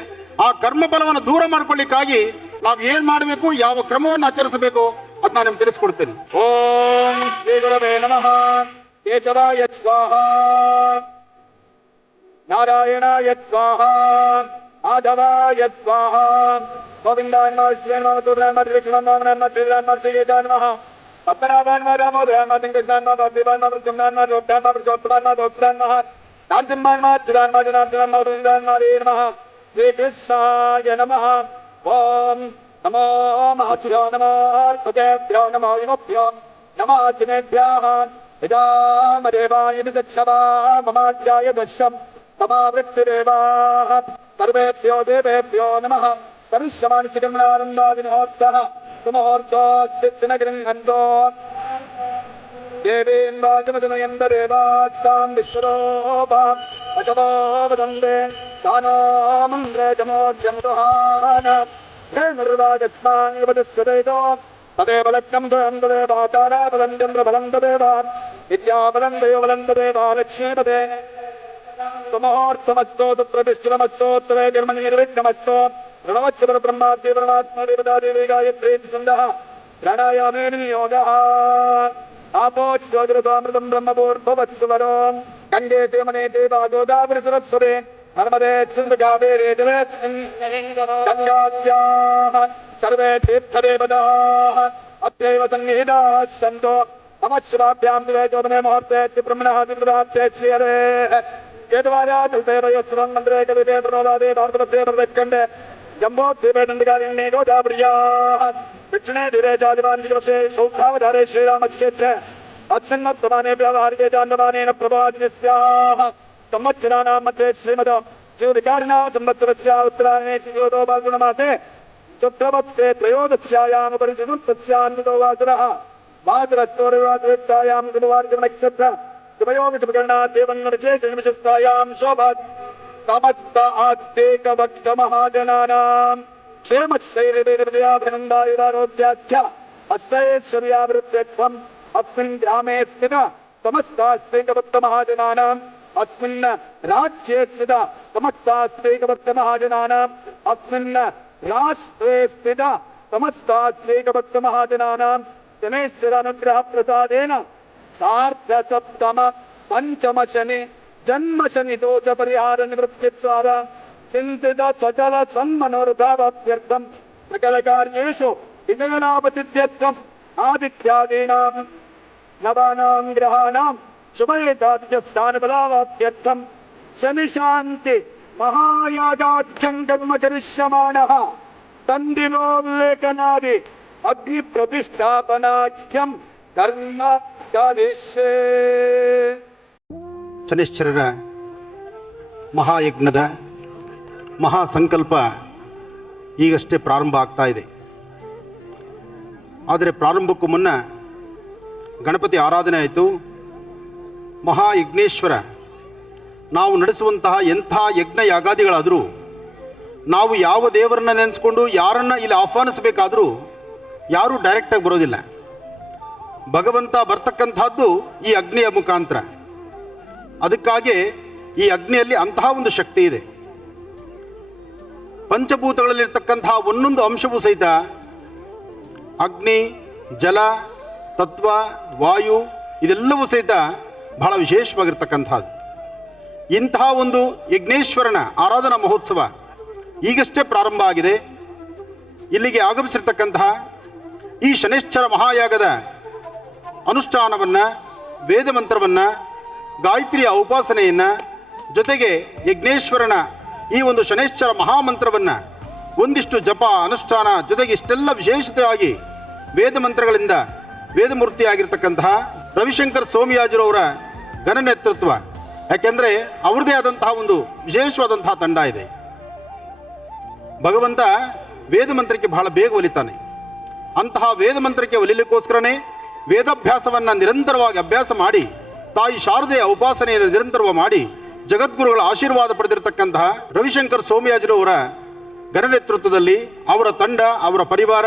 ಆ ಕರ್ಮಫಲವನ್ನು ದೂರ ಮಾಡ್ಕೊಳ್ಳಿಕ್ಕಾಗಿ ನಾವು ಏನ್ ಮಾಡಬೇಕು, ಯಾವ ಕ್ರಮವನ್ನು ಆಚರಿಸಬೇಕು ಅದನ್ನ ನಿಮ್ಗೆ ತಿಳಿಸ್ಕೊಡ್ತೇನೆ. ಓಂ ಶ್ರೀ ಗುರವೇ ನಮಃ. ಕೇಶವಾಯ ಸ್ವಾಹ, ನಾರಾಯಣಾಯ ಸ್ವಾಹ, ಮಾಧವಾಯ ಸ್ವಾಹ, ಗೋವಿಂದಾಯ ನಮಃ, ಶ್ರೀರಾಮ ನಮಃ, ತುರಾಯ ನಮಃ, ಶ್ರೀಕೃಷ್ಣಾಯ ನಮಃ, ಶ್ರೀರಾಮ ನಮಃ, ಶ್ರೀಗೀತಾಯ ನಮಃ, ಪದ್ಮನಾಭಾಯ ನಮಃ, ರಾಮೋದರಾಯ ನಮಃ, ಕೃಷ್ಣಾಯ ನಮಃ, ದೇವಾಯ ನಮಃ, ಸಿಂಹಾಯ ನಮಃ, ರೋಗ್ಯಾಯ ನಮಃ, ಶ್ರೀೋತ್ತಮಾಯ ನಮಃ, ದೋಕ್ಷಾಯ ನಮಃ, ನಾರಸಿಂಹಾಯ ನಮಃ, ಚಿದಾಯ ನಮಃ, ಜನಾರ್ದನಾಯ ನಮಃ, ರುದ್ರಾಯ ನಮಃ, ಶ್ರೀಕೃಷ್ಣಾಯ ನಮಃ. ಓಂ ನಮೋ ಮಹಾಶಿರೋ ನಮಃ ಸುತೇಭ್ಯೋ ನಮೋ ವಿಮುಭ್ಯೋ ನಮಃ ಚಿನೇಭ್ಯಃ ಯಜಾಮದೇವಾಯ ವಿದಕ್ಷವಾ ಮಮಾಧ್ಯಾಯ ದಶ್ಯಂ ತಮಾವೃತ್ತಿರೇವಾಃ ಸರ್ವೇಭ್ಯೋ ದೇವೇಭ್ಯೋ ನಮಃ. ಕರಿಷ್ಯಮಾಣಿ ಚಿಗಮ್ನಾನಂದಾದಿನೋತ್ಸಹ ಸುಮಹೋರ್ತೋಸ್ತಿನಗಿರಿಹಂತೋ ದೇವೀಂ ವಾಚಮಜನಯಂತ ದೇವಾಸ್ತಾಂ ವಿಶ್ವರೂಪಾಂ ವಚವೋ ವದಂತೆ ತಾನೋ ಮಂದ್ರೆ ಜಮೋದ್ಯಮದುಹಾನ ನಿರ್ವಾಜಸ್ಮಾನ್ವದಸ್ವದೈತೋ ತದೇವ ಲಕ್ಷ್ಮಂ ದ್ವಯಂ ತದೇವಾಚಾರಾಪದಂ ಚಂದ್ರಬಲಂ ತದೇವಾ ವಿದ್ಯಾಬಲಂ ದೇವಬಲಂ ತದೇವಾ ಲಕ್ಷ್ಮೀಪದೇ ತುಮಹೋರ್ತಮಸ್ತೋ ಪ್ರತಿಷ್ಠಿತಮಸ್ತೋ ತ್ವೇ ಕರ್ಮಣಿ ನಿರ್ವಿಘ್ನಮಸ್ತೋ ಪ್ರಣವಚ್ಛವರ ಬ್ರಹ್ಮಾದ್ಯ ಪರಮಾತ್ಮದೇವತಾದೇವಿ ಗಾಯತ್ರೀ ಛಂದಃ ಪ್ರಾಣಾಯಾಮೇ ನಿಯೋಗಃ. ಆಪೋಚ್ಛೋದೃತಾಮೃತಂ ಬ್ರಹ್ಮಪೂರ್ಭವತ್ಸುವರೋ ಗಂಗೆ ತೇಮನೆ ದೇವಾಗೋದಾವರಿ ಸರಸ್ವತಿ ನರ್ಮದೇ ಚಂದ್ರಗಾವೇರೇ ಗಂಗಾಸ್ಯಾಃ ಸರ್ವೇ ತೀರ್ಥದೇವತಾಃ ಅತ್ರೈವ ಸಂಗೀತಾಃ ಸಂತೋ ನಮಃಶಿವಾಭ್ಯಾಂ ದಿವೇ ಚೋದನೆ ಮುಹೂರ್ತೆ ಬ್ರಹ್ಮಣಃ ದಿವ್ಯರಾತ್ರೆ ಶ್ರೀಹರೇ ಕೇತವಾರ್ಯಾದೇವಯೋತ್ಸವಂ ಮಂತ್ರೇ ಕವಿತೆ ಪ್ರಣೋದಾದೇ ಭಾರತವತ್ತೇ ಪ್ರದಕ್ಕಂಡೆ ಜಂಬೋದ್ವೀಪೇ ದಂಡಕಾರಿಣ್ಯೇ ಗೋದಾವರ್ಯಾಃ ದಕ್ಷಿಣೇ ದಿವೇ ಚಾದಿವಾನ್ ದಿವಸೇ ಸೌಭಾವಧಾರೇ ಶ್ರೀರಾಮಕ್ಷೇತ್ರೇ ಅತ್ಯುನ್ನತಮಾನೇ ವ್ಯಾವಹಾರಿಕೆ ಜಾಂಡವಾನೇನ ಪ್ರಭಾದಿನಿ ಸ್ಯಾಃ ಸಂವತ್ಸರಾಣಾಂ ಮಧ್ಯೆ ಶ್ರೀಮದ शिवधिकारिणा संवत्सरस्य उत्तरायणे शिशोदो फाल्गुणमासे चतुर्थपक्षे त्रयोदश्यायां परिचतुर्थस्यान्वितो वासरः वासरस्तोरवासरस्यायां गुरुवार्जनक्षत्र शुभयोगशुभकर्णात् देवङ्गणशेषनिमिषस्तायां शोभा समस्त आस्तेकभक्तमहाजनानां क्षेमस्थैर्यभिनन्दायुरारोग्याख्य अष्टैश्वर्यावृत्त्यत्वम् अस्मिन् ग्रामे स्थित समस्तास्तेकभक्तमहाजनानाम् अस्मिन् राज्ये स्थित समस्तास्तेकभक्तमहाजनानाम् अस्मिन् राष्ट्रे स्थित समस्तास्तेकभक्तमहाजनानां शनैश्वरानुग्रहप्रसादेन सार्धसप्तम पञ्चमशनि जन्मशनिदोष परिहार निवृत्तिद्वारा चिन्तित सकल सन्मनोरथाप्त्यर्थं सकल कार्येषु विजयलाभसिद्ध्यर्थम् आदित्यादीनां नवानां ग्रहाणां शुभैताद्यस्थानबलावाप्त्यर्थं शनिशान्ति महायागाख्यं कर्म करिष्यमाणः तन्दिनोल्लेखनादि अग्निप्रतिष्ठापनाख्यं कर्म करिष्ये. ಶನೈಶ್ಚರರ ಮಹಾಯಜ್ಞದ ಮಹಾಸಂಕಲ್ಪ ಈಗಷ್ಟೇ ಪ್ರಾರಂಭ ಆಗ್ತಾ ಇದೆ. ಆದರೆ ಪ್ರಾರಂಭಕ್ಕೂ ಮುನ್ನ ಗಣಪತಿ ಆರಾಧನೆ ಆಯಿತು. ಮಹಾಯಜ್ಞೇಶ್ವರ ನಾವು ನಡೆಸುವಂತಹ ಎಂಥ ಯಜ್ಞ ಯಾಗಾದಿಗಳಾದರೂ ನಾವು ಯಾವ ದೇವರನ್ನ ನೆನೆಸ್ಕೊಂಡು ಯಾರನ್ನು ಇಲ್ಲಿ ಆಹ್ವಾನಿಸಬೇಕಾದರೂ ಯಾರೂ ಡೈರೆಕ್ಟಾಗಿ ಬರೋದಿಲ್ಲ. ಭಗವಂತ ಬರ್ತಕ್ಕಂಥದ್ದು ಈ ಅಗ್ನಿಯ ಮುಖಾಂತರ. ಅದಕ್ಕಾಗಿ ಈ ಅಗ್ನಿಯಲ್ಲಿ ಅಂತಹ ಒಂದು ಶಕ್ತಿ ಇದೆ. ಪಂಚಭೂತಗಳಲ್ಲಿರ್ತಕ್ಕಂತಹ ಒಂದೊಂದು ಅಂಶವೂ ಸಹಿತ ಅಗ್ನಿ, ಜಲ, ತತ್ವ, ವಾಯು ಇದೆಲ್ಲವೂ ಸಹಿತ ಬಹಳ ವಿಶೇಷವಾಗಿರ್ತಕ್ಕಂಥದ್ದು. ಇಂತಹ ಒಂದು ಯಜ್ಞೇಶ್ವರನ ಆರಾಧನಾ ಮಹೋತ್ಸವ ಈಗಷ್ಟೇ ಪ್ರಾರಂಭ ಆಗಿದೆ. ಇಲ್ಲಿಗೆ ಆಗಮಿಸಿರ್ತಕ್ಕಂತಹ ಈ ಶನೈಶ್ಚರ ಮಹಾಯಾಗದ ಅನುಷ್ಠಾನವನ್ನು, ವೇದ ಮಂತ್ರವನ್ನು, ಗಾಯತ್ರಿಯ ಉಪಾಸನೆಯನ್ನು, ಜೊತೆಗೆ ಯಜ್ಞೇಶ್ವರನ ಈ ಒಂದು ಶನೈಶ್ಚರ ಮಹಾಮಂತ್ರವನ್ನು ಒಂದಿಷ್ಟು ಜಪ ಅನುಷ್ಠಾನ, ಜೊತೆಗೆ ಇಷ್ಟೆಲ್ಲ ವಿಶೇಷತೆಯಾಗಿ ವೇದ ಮಂತ್ರಗಳಿಂದ ವೇದಮೂರ್ತಿಯಾಗಿರ್ತಕ್ಕಂತಹ ರವಿಶಂಕರ್ ಸೋಮಯಾಜುರವರ ಘನ ನೇತೃತ್ವ. ಯಾಕೆಂದರೆ ಅವ್ರದ್ದೇ ಆದಂತಹ ಒಂದು ವಿಶೇಷವಾದಂತಹ ತಂಡ ಇದೆ. ಭಗವಂತ ವೇದ ಮಂತ್ರಕ್ಕೆ ಬಹಳ ಬೇಗ ಒಲಿತಾನೆ. ಅಂತಹ ವೇದ ಮಂತ್ರಕ್ಕೆ ಒಲಿಲಿಕ್ಕೋಸ್ಕರನೇ ವೇದಾಭ್ಯಾಸವನ್ನು ನಿರಂತರವಾಗಿ ಅಭ್ಯಾಸ ಮಾಡಿ, ತಾಯಿ ಶಾರದೆಯ ಉಪಾಸನೆಯನ್ನು ನಿರಂತರವಾಗಿ ಮಾಡಿ ಜಗದ್ಗುರುಗಳ ಆಶೀರ್ವಾದ ಪಡೆದಿರತಕ್ಕಂತಹ ರವಿಶಂಕರ್ ಸೋಮಯಾಜುರವರ ಘನ ನೇತೃತ್ವದಲ್ಲಿ ಅವರ ತಂಡ, ಅವರ ಪರಿವಾರ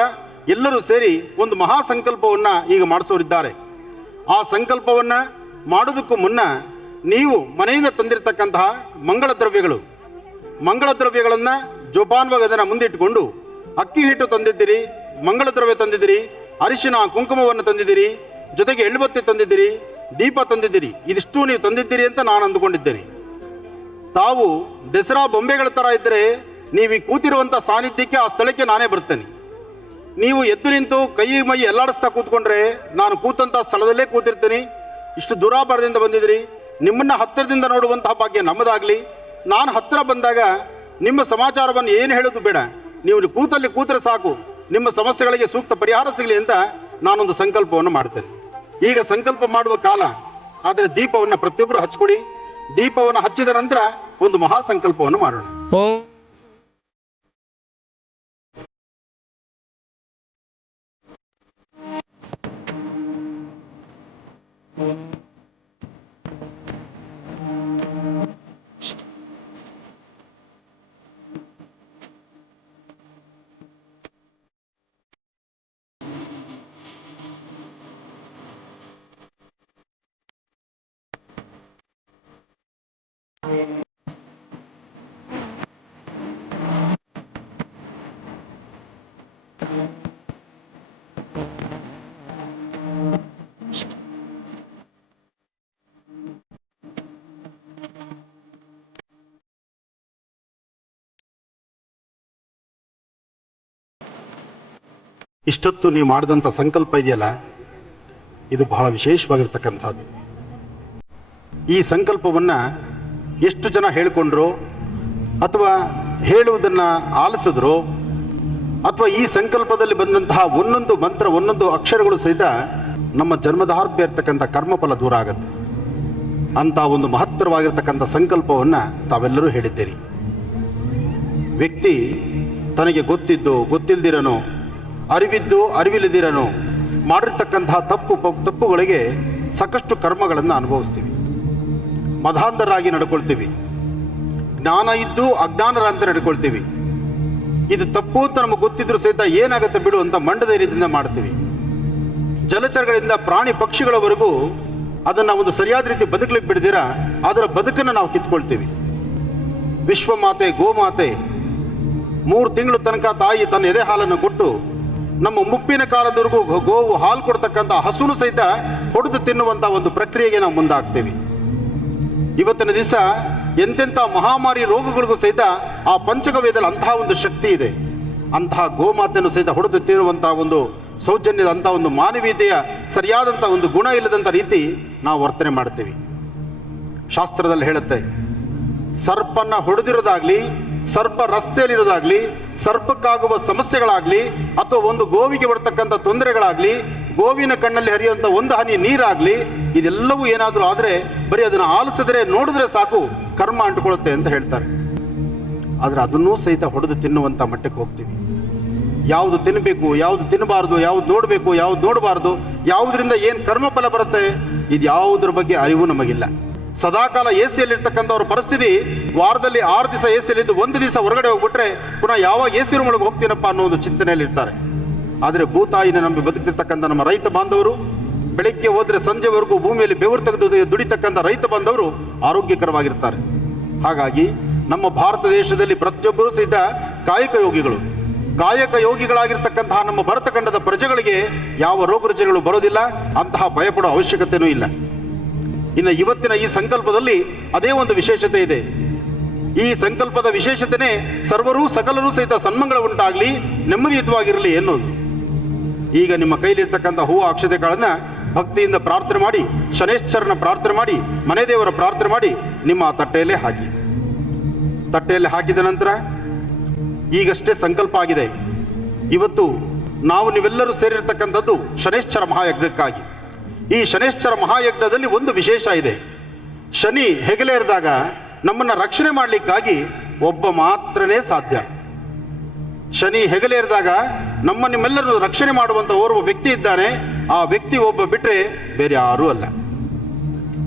ಎಲ್ಲರೂ ಸೇರಿ ಒಂದು ಮಹಾ ಸಂಕಲ್ಪವನ್ನು ಈಗ ಮಾಡಿಸೋರಿದ್ದಾರೆ. ಆ ಸಂಕಲ್ಪವನ್ನು ಮಾಡೋದಕ್ಕೂ ಮುನ್ನ ನೀವು ಮನೆಯಿಂದ ತಂದಿರತಕ್ಕಂತಹ ಮಂಗಳ ದ್ರವ್ಯಗಳನ್ನು ಜೋಪಾನವಾಗಿ ಅದನ್ನು ಮುಂದಿಟ್ಟುಕೊಂಡು, ಅಕ್ಕಿ ಹಿಟ್ಟು ತಂದಿದ್ದೀರಿ, ಮಂಗಳ ದ್ರವ್ಯ ತಂದಿದ್ದೀರಿ, ಅರಿಶಿನ ಕುಂಕುಮವನ್ನು ತಂದಿದ್ದೀರಿ, ಜೊತೆಗೆ ಎಳ್ಳುಬತ್ತಿ ತಂದಿದ್ದೀರಿ, ದೀಪ ತಂದಿದ್ದೀರಿ. ಇದಿಷ್ಟು ನೀವು ತಂದಿದ್ದೀರಿ ಅಂತ ನಾನು ಅಂದುಕೊಂಡಿದ್ದೇನೆ. ತಾವು ದಸರಾ ಬೊಂಬೆಗಳ ಥರ ಇದ್ದರೆ ನೀವು ಕೂತಿರುವಂಥ ಸಾನ್ನಿಧ್ಯಕ್ಕೆ ಆ ಸ್ಥಳಕ್ಕೆ ನಾನೇ ಬರ್ತೇನೆ. ನೀವು ಎದ್ದು ನಿಂತು ಕೈ ಮೈ ಎಲ್ಲಾಡಿಸ್ತಾ ಕೂತ್ಕೊಂಡ್ರೆ ನಾನು ಕೂತಂಥ ಸ್ಥಳದಲ್ಲೇ ಕೂತಿರ್ತೀನಿ. ಇಷ್ಟು ದೂರಾಭಾರದಿಂದ ಬಂದಿದ್ದೀರಿ, ನಿಮ್ಮನ್ನು ಹತ್ತಿರದಿಂದ ನೋಡುವಂತಹ ಭಾಗ್ಯ ನಮ್ಮದಾಗಲಿ. ನಾನು ಹತ್ತಿರ ಬಂದಾಗ ನಿಮ್ಮ ಸಮಾಚಾರವನ್ನು ಏನು ಹೇಳೋದು ಬೇಡ, ನೀವು ಕೂತಲ್ಲಿ ಕೂತರೆ ಸಾಕು, ನಿಮ್ಮ ಸಮಸ್ಯೆಗಳಿಗೆ ಸೂಕ್ತ ಪರಿಹಾರ ಸಿಗಲಿ ಅಂತ ನಾನೊಂದು ಸಂಕಲ್ಪವನ್ನು ಮಾಡ್ತೇನೆ. ಈಗ ಸಂಕಲ್ಪ ಮಾಡುವ ಕಾಲ. ಆದರೆ ದೀಪವನ್ನು ಪ್ರತಿಯೊಬ್ಬರು ಹಚ್ಕೊಡಿ. ದೀಪವನ್ನು ಹಚ್ಚಿದ ನಂತರ ಒಂದು ಮಹಾ ಸಂಕಲ್ಪವನ್ನು ಮಾಡೋಣ. ಇಷ್ಟೊತ್ತು ನೀವು ಮಾಡಿದಂಥ ಸಂಕಲ್ಪ ಇದೆಯಲ್ಲ, ಇದು ಬಹಳ ವಿಶೇಷವಾಗಿರ್ತಕ್ಕಂಥದ್ದು. ಈ ಸಂಕಲ್ಪವನ್ನು ಎಷ್ಟು ಜನ ಹೇಳಿಕೊಂಡ್ರು ಅಥವಾ ಹೇಳುವುದನ್ನು ಆಲಿಸಿದ್ರು, ಅಥವಾ ಈ ಸಂಕಲ್ಪದಲ್ಲಿ ಬಂದಂತಹ ಒಂದೊಂದು ಮಂತ್ರ, ಒಂದೊಂದು ಅಕ್ಷರಗಳು ಸಹಿತ ನಮ್ಮ ಜನ್ಮದಾರ್ಭ್ಯ ಇರ್ತಕ್ಕಂಥ ಕರ್ಮಫಲ ದೂರ ಆಗುತ್ತೆ. ಅಂಥ ಒಂದು ಮಹತ್ತರವಾಗಿರ್ತಕ್ಕಂಥ ಸಂಕಲ್ಪವನ್ನು ತಾವೆಲ್ಲರೂ ಹೇಳಿದ್ದೀರಿ. ವ್ಯಕ್ತಿ ತನಗೆ ಗೊತ್ತಿದ್ದು ಗೊತ್ತಿಲ್ದಿರನೋ, ಅರಿವಿದ್ದು ಅರಿವಿಲ್ಲದಿರನೋ ಮಾಡಿರ್ತಕ್ಕಂತಹ ತಪ್ಪುಗಳಿಗೆ ಸಾಕಷ್ಟು ಕರ್ಮಗಳನ್ನು ಅನುಭವಿಸ್ತೀವಿ. ಮಧಾಂಧರಾಗಿ ನಡ್ಕೊಳ್ತೀವಿ, ಜ್ಞಾನ ಇದ್ದು ಅಜ್ಞಾನರಂತೆ ನಡ್ಕೊಳ್ತೀವಿ. ಇದು ತಪ್ಪು ಅಂತ ನಮಗೆ ಗೊತ್ತಿದ್ರು ಸಹಿತ ಏನಾಗುತ್ತೆ ಬಿಡು ಅಂತ ಮಂಡಧೈರ್ಯದಿಂದ ಮಾಡ್ತೀವಿ. ಜಲಚರಗಳಿಂದ ಪ್ರಾಣಿ ಪಕ್ಷಿಗಳವರೆಗೂ ಅದನ್ನು ಒಂದು ಸರಿಯಾದ ರೀತಿ ಬದುಕಲಿಕ್ಕೆ ಬಿಡದಿರ ಅದರ ಬದುಕನ್ನು ನಾವು ಕಿತ್ಕೊಳ್ತೀವಿ. ವಿಶ್ವಮಾತೆ ಗೋಮಾತೆ 3 ತಿಂಗಳು ತನಕ ತಾಯಿ ತನ್ನ ಎದೆ ಹಾಲನ್ನು ಕೊಟ್ಟು ನಮ್ಮ ಮುಪ್ಪಿನ ಕಾಲದವರೆಗೂ ಗೋವು ಹಾಲು ಕೊಡ್ತಕ್ಕಂಥ ಹಸುನು ಸಹಿತ ಹೊಡೆದು ತಿನ್ನುವಂಥ ಒಂದು ಪ್ರಕ್ರಿಯೆಗೆ ನಾವು ಮುಂದಾಗ್ತೇವೆ. ಇವತ್ತಿನ ದಿವಸ ಎಂತೆಂಥ ಮಹಾಮಾರಿ ರೋಗಗಳಿಗೂ ಸಹಿತ ಆ ಪಂಚಗವ್ಯದಲ್ಲಿ ಅಂತಹ ಒಂದು ಶಕ್ತಿ ಇದೆ. ಅಂತಹ ಗೋಮಾತೆಯನ್ನು ಸಹಿತ ಹೊಡೆದು ತಿನ್ನುವಂತಹ ಒಂದು ಸೌಜನ್ಯದ ಅಂಥ ಒಂದು ಮಾನವೀಯತೆಯ ಸರಿಯಾದಂಥ ಒಂದು ಗುಣ ಇಲ್ಲದಂಥ ರೀತಿ ನಾವು ವರ್ತನೆ ಮಾಡ್ತೀವಿ. ಶಾಸ್ತ್ರದಲ್ಲಿ ಹೇಳುತ್ತೆ, ಸರ್ಪನ್ನ ಹೊಡೆದಿರೋದಾಗ್ಲಿ, ಸರ್ಪ ರಸ್ತೆಯಲ್ಲಿರೋದಾಗ್ಲಿ, ಸರ್ಪಕ್ಕಾಗುವ ಸಮಸ್ಯೆಗಳಾಗ್ಲಿ, ಅಥವಾ ಒಂದು ಗೋವಿಗೆ ಬರ್ತಕ್ಕಂಥ ತೊಂದರೆಗಳಾಗ್ಲಿ, ಗೋವಿನ ಕಣ್ಣಲ್ಲಿ ಹರಿಯುವಂಥ ಒಂದು ಹನಿ ನೀರಾಗ್ಲಿ, ಇದೆಲ್ಲವೂ ಏನಾದರೂ ಆದರೆ ಬರೀ ಅದನ್ನು ಆಲಿಸಿದ್ರೆ ನೋಡಿದ್ರೆ ಸಾಕು ಕರ್ಮ ಅಂಟುಕೊಳ್ಳುತ್ತೆ ಅಂತ ಹೇಳ್ತಾರೆ. ಆದರೆ ಅದನ್ನೂ ಸಹಿತ ಹೊಡೆದು ತಿನ್ನುವಂಥ ಮಟ್ಟಕ್ಕೆ ಹೋಗ್ತೀವಿ. ಯಾವುದು ತಿನ್ನಬೇಕು, ಯಾವುದು ತಿನ್ನಬಾರ್ದು, ಯಾವುದು ನೋಡಬೇಕು, ಯಾವುದು ನೋಡಬಾರ್ದು, ಯಾವುದರಿಂದ ಏನು ಕರ್ಮಫಲ ಬರುತ್ತೆ, ಇದು ಯಾವುದ್ರ ಬಗ್ಗೆ ಅರಿವು ನಮಗಿಲ್ಲ. ಸದಾಕಾಲ ಎ ಸಿಯಲ್ಲಿರ್ತಕ್ಕಂಥವ್ರ ಪರಿಸ್ಥಿತಿ ವಾರದಲ್ಲಿ 6 ದಿವಸ ಎ ಸಿಯಲ್ಲಿದ್ದು 1 ದಿವಸ ಹೊರಗಡೆ ಹೋಗ್ಬಿಟ್ರೆ ಪುನಃ ಯಾವಾಗ ಎ ಸಿ ರೂಮೊಳಗೆ ಹೋಗ್ತೀನಪ್ಪ ಅನ್ನೋ ಒಂದು ಚಿಂತನೆಯಲ್ಲಿ ಇರ್ತಾರೆ. ಆದರೆ ಭೂತಾಯಿನ ನಂಬಿ ಬದುಕ್ತಿರ್ತಕ್ಕಂಥ ನಮ್ಮ ರೈತ ಬಾಂಧವರು, ಬೆಳಗ್ಗೆ ಹೋದರೆ ಸಂಜೆವರೆಗೂ ಭೂಮಿಯಲ್ಲಿ ಬೆವರು ತೆಗೆದು ದುಡಿತಕ್ಕಂಥ ರೈತ ಬಾಂಧವರು ಆರೋಗ್ಯಕರವಾಗಿರ್ತಾರೆ. ಹಾಗಾಗಿ ನಮ್ಮ ಭಾರತ ದೇಶದಲ್ಲಿ ಪ್ರತಿಯೊಬ್ಬರೂ ಸಹಿತ ಕಾಯಕ ಯೋಗಿಗಳು. ಕಾಯಕ ಯೋಗಿಗಳಾಗಿರ್ತಕ್ಕಂತಹ ನಮ್ಮ ಭರತ ಖಂಡದ ಪ್ರಜೆಗಳಿಗೆ ಯಾವ ರೋಗ ರುಜಿನಗಳು ಬರೋದಿಲ್ಲ, ಅಂತಹ ಭಯಪಡೋ ಅವಶ್ಯಕತೆಯೂ ಇಲ್ಲ. ಇನ್ನು ಇವತ್ತಿನ ಈ ಸಂಕಲ್ಪದಲ್ಲಿ ಅದೇ ಒಂದು ವಿಶೇಷತೆ ಇದೆ. ಈ ಸಂಕಲ್ಪದ ವಿಶೇಷತೆನೇ ಸರ್ವರೂ ಸಕಲರೂ ಸಹಿತ ಸನ್ಮಂಗಳ ಉಂಟಾಗಲಿ, ನೆಮ್ಮದಿಯುತವಾಗಿರಲಿ ಎನ್ನುವುದು. ಈಗ ನಿಮ್ಮ ಕೈಲಿರ್ತಕ್ಕಂಥ ಹೂವು ಅಕ್ಷತೆಗಳನ್ನು ಭಕ್ತಿಯಿಂದ ಪ್ರಾರ್ಥನೆ ಮಾಡಿ, ಶನೇಶ್ವರನ ಪ್ರಾರ್ಥನೆ ಮಾಡಿ, ಮನೆ ದೇವರ ಪ್ರಾರ್ಥನೆ ಮಾಡಿ ನಿಮ್ಮ ತಟ್ಟೆಯಲ್ಲೇ ಹಾಕಿ. ತಟ್ಟೆಯಲ್ಲಿ ಹಾಕಿದ ನಂತರ ಈಗಷ್ಟೇ ಸಂಕಲ್ಪ ಆಗಿದೆ. ಇವತ್ತು ನಾವು ನೀವೆಲ್ಲರೂ ಸೇರಿರ್ತಕ್ಕಂಥದ್ದು ಶನೇಶ್ವರ ಮಹಾಯಜ್ಞಕ್ಕಾಗಿ. ಈ ಶನೇಶ್ವರ ಮಹಾಯಜ್ಞದಲ್ಲಿ ಒಂದು ವಿಶೇಷ ಇದೆ. ಶನಿ ಹೆಗಲೇರಿದಾಗ ನಮ್ಮನ್ನು ರಕ್ಷಣೆ ಮಾಡಲಿಕ್ಕಾಗಿ ಒಬ್ಬ ಮಾತ್ರನೇ ಸಾಧ್ಯ. ಶನಿ ಹೆಗಲೇರಿದಾಗ ನಿಮ್ಮೆಲ್ಲರನ್ನು ರಕ್ಷಣೆ ಮಾಡುವಂಥ ಓರ್ವ ವ್ಯಕ್ತಿ ಇದ್ದಾನೆ. ಆ ವ್ಯಕ್ತಿ ಒಬ್ಬ ಬಿಟ್ಟರೆ ಬೇರೆ ಯಾರೂ ಅಲ್ಲ.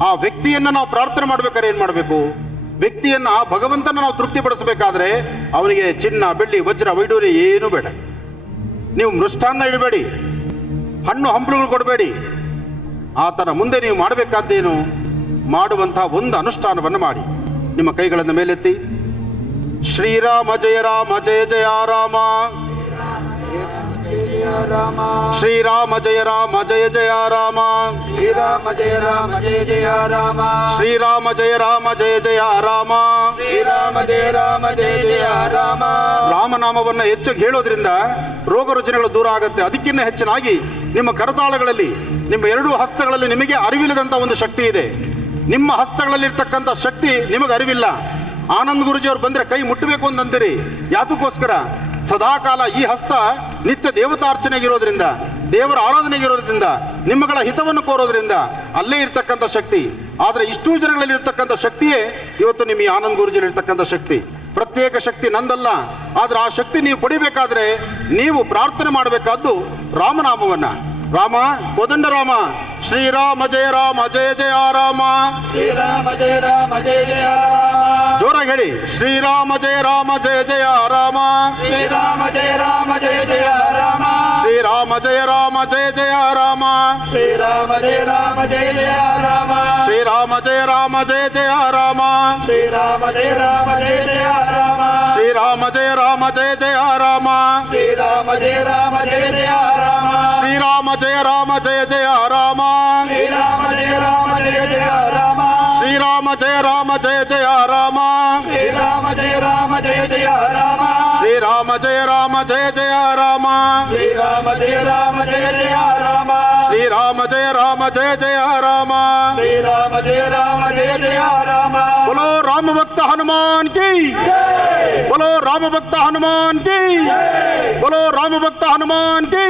ಆ ವ್ಯಕ್ತಿಯನ್ನು ನಾವು ಪ್ರಾರ್ಥನೆ ಮಾಡ್ಬೇಕಾದ್ರೆ ಏನು ಮಾಡಬೇಕು? ವ್ಯಕ್ತಿಯನ್ನು, ಆ ಭಗವಂತನ ನಾವು ತೃಪ್ತಿಪಡಿಸಬೇಕಾದ್ರೆ ಅವನಿಗೆ ಚಿನ್ನ, ಬೆಳ್ಳಿ, ವಜ್ರ, ವೈಡೂರ್ಯ ಏನೂ ಬೇಡ. ನೀವು ಮೃಷ್ಟಾನ್ನ ಇಡಬೇಡಿ, ಹಣ್ಣು ಹಂಪಲುಗಳು ಕೊಡಬೇಡಿ. ಆತನ ಮುಂದೆ ನೀವು ಮಾಡಬೇಕಾದ್ದೇನು? ಮಾಡುವಂತಹ ಒಂದು ಅನುಷ್ಠಾನವನ್ನು ಮಾಡಿ. ನಿಮ್ಮ ಕೈಗಳನ್ನು ಮೇಲೆತ್ತಿ, ಶ್ರೀರಾಮ ಜಯ ರಾಮ ಜಯ ಜಯ ರಾಮ, ಶ್ರೀರಾಮ ಜಯ ರಾಮ ಜಯ ಜಯ ರಾಮ, ಶ್ರೀರಾಮ ಜಯ ರಾಮ ಜಯ ಜಯ ರಾಮ, ಶ್ರೀರಾಮ ಜಯ ರಾಮ ಜಯ ಜಯ ರಾಮ, ಶ್ರೀರಾಮ ಜಯ ರಾಮ ಜಯ ಜಯ ರಾಮ. ರಾಮನಾಮವನ್ನು ಹೆಚ್ಚಾಗಿ ಹೇಳೋದ್ರಿಂದ ರೋಗ ರುಜಿನಗಳು ದೂರ ಆಗುತ್ತೆ. ಅದಕ್ಕಿಂತ ಹೆಚ್ಚಿನಾಗಿ ನಿಮ್ಮ ಕರತಾಳಗಳಲ್ಲಿ, ನಿಮ್ಮ 2 ಹಸ್ತಗಳಲ್ಲಿ ನಿಮಗೆ ಅರಿವಿಲ್ಲದಂಥ ಒಂದು ಶಕ್ತಿ ಇದೆ. ನಿಮ್ಮ ಹಸ್ತಗಳಲ್ಲಿರ್ತಕ್ಕಂಥ ಶಕ್ತಿ ನಿಮಗೆ ಅರಿವಿಲ್ಲ. ಆನಂದ್ ಗುರುಜಿಯವರು ಬಂದರೆ ಕೈ ಮುಟ್ಟಬೇಕು ಅಂತಂದಿರಿ. ಯಾತಕ್ಕೋಸ್ಕರ? ಸದಾಕಾಲ ಈ ಹಸ್ತ ನಿತ್ಯ ದೇವತಾರ್ಚನೆಗಿರೋದ್ರಿಂದ, ದೇವರ ಆರಾಧನೆಗಿರೋದ್ರಿಂದ, ನಿಮ್ಮಗಳ ಹಿತವನ್ನು ಕೋರೋದ್ರಿಂದ ಅಲ್ಲೇ ಇರ್ತಕ್ಕಂಥ ಶಕ್ತಿ. ಆದರೆ ಇಷ್ಟೂ ಜನಗಳಲ್ಲಿ ಇರ್ತಕ್ಕಂಥ ಶಕ್ತಿಯೇ ಇವತ್ತು ನಿಮ್ಮ ಈ ಆನಂದ್ ಗುರುಜಿಯಲ್ಲಿರ್ತಕ್ಕಂಥ ಶಕ್ತಿ. ಪ್ರತ್ಯೇಕ ಶಕ್ತಿ ನಂದಲ್ಲ. ಆದರೆ ಆ ಶಕ್ತಿ ನೀವು ಪಡಿಬೇಕಾದ್ರೆ ನೀವು ಪ್ರಾರ್ಥನೆ ಮಾಡಬೇಕಾದ್ದು ರಾಮನಾಮವನ್ನು. ರಾಮ, ಕೋದಂಡ ರಾಮ, ಶ್ರೀರಾಮ ಜಯ ರಾಮ ಜಯ ಜಯ ರಾಮ, ಶ್ರೀರಾಮ ಜಯ ರಾಮ ಜಯ ಜಯ ರಾಮ. ಜೋರಾಗಿ ಹೇಳಿ, ಶ್ರೀರಾಮ ಜಯ ರಾಮ ಜಯ ಜಯ ರಾಮ, ಶ್ರೀರಾಮ ಜಯ ರಾಮ ಜಯ ಜಯ ರಾಮ, ಶ್ರೀರಾಮ ಜಯ ರಾಮ ಜಯ ಜಯ ರಾಮ, ಶ್ರೀರಾಮ ಜಯ ರಾಮ ಜಯ ಜಯ ರಾಮ, ಶ್ರೀರಾಮ ಜಯ ರಾಮ ಜಯ ಜಯ ರಾಮ, ಶ್ರೀರಾಮ ಜಯ ರಾಮ ಜಯ ಜಯ ರಾಮ, ಶ್ರೀರಾಮ ಜಯ ರಾಮ ಜಯ ಜಯ ರಾಮ, ಶ್ರೀರಾಮ ಜಯ ರಾಮ ಜಯ ಜಯ ರಾಮ, ಶ್ರೀರಾಮ ಜಯ ರಾಮ ಜಯ ಜಯ ರಾಮ, ಶ್ರೀರಾಮ ಜಯ ರಾಮ ಜಯ ಜಯ ರಾಮ, ಶ್ರೀರಾಮ ಜಯ ರಾಮ ಜಯ ಜಯ ರಾಮ, ಶ್ರೀರಾಮ ಜಯ ರಾಮ ಜಯ ಜಯ ರಾಮ, ಶ್ರೀರಾಮ ಜಯ ರಾಮ ಜಯ ಜಯ ರಾಮ, ಶ್ರೀರಾಮ ಜಯ ರಾಮ ಜಯ ಜಯ ರಾಮ, ಶ್ರೀರಾಮ ಜಯ ರಾಮ ಜಯ ಜಯ ರಾಮ, ಶ್ರೀರಾಮ ಜಯ ರಾಮ ಜಯ ಜಯ ರಾಮ. बोलो राम भक्त हनुमान की, बोलो राम भक्त हनुमान की, बोलो राम भक्त हनुमान की.